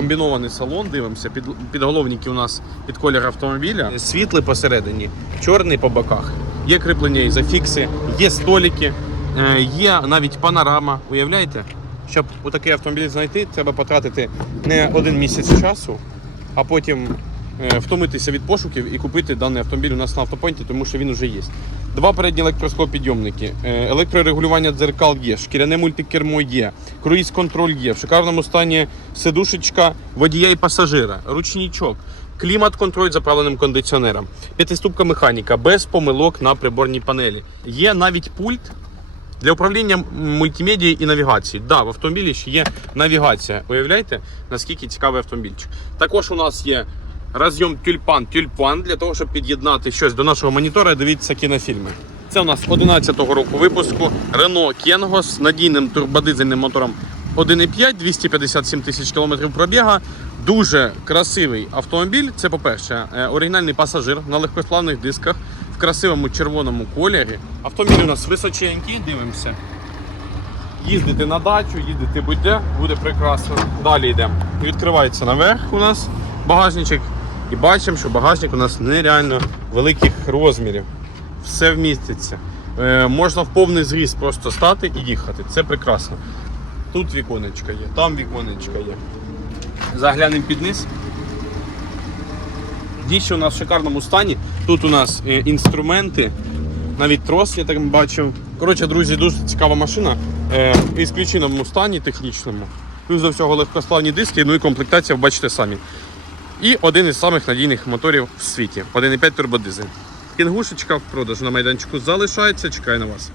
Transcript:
комбінований салон, дивимося. Під, підголовники у нас під колір автомобіля. Світлий посередині, чорний по боках. Є кріплення ізофікси, є столики, е, є навіть панорама. Уявляєте? Щоб такий автомобіль знайти, треба потратити не один місяць часу, а потім е, втомитися від пошуків і купити даний автомобіль у нас на автопойнті, тому що він вже є. Два передні електросклопідйомники, е, електрорегулювання дзеркал є, шкіряне мультикермо є, круїз-контроль є, в шикарному стані сидушечка водія і пасажира, ручничок, клімат-контроль заправленим кондиціонером, п'ятиступка механіка, без помилок на приборній панелі. Є навіть пульт для управління мультимедією і навігацією. Да, в автомобілі ще є навігація. Уявляєте, наскільки цікавий автомобільчик. Також у нас є розйом тюльпан тюльпан для того, щоб під'єднати щось до нашого монітора і дивитися кінофільми. Це у нас 11-го року випуску Renault Kangoo з надійним турбодизельним мотором 1,5, 257 тисяч кілометрів пробіга. Дуже красивий автомобіль. Це, по-перше, е, оригінальний пасажир на легкосплавних дисках в красивому червоному кольорі. Автомобіль у нас височенький, дивимося. Їздити на дачу, їздити будь-де, буде прекрасно. Далі йдемо. Відкривається наверх у нас багажничок. І бачимо, що багажник у нас нереально великих розмірів. Все вміститься. Е, можна в повний зріст просто стати і їхати. Це прекрасно. Тут віконечко є, там віконечко є. Заглянемо під низ. Дійсно у нас в шикарному стані. Тут у нас е, інструменти, навіть трос, я так бачив. Коротше, друзі, дуже цікава машина. Е, в ісключеному стані технічному. Плюс до всього легкосплавні диски, ну і комплектація, бачите самі. І один із самих надійних моторів в світі 1,5 турбодизель. Кінгушечка в продажу на майданчику залишається, чекає на вас.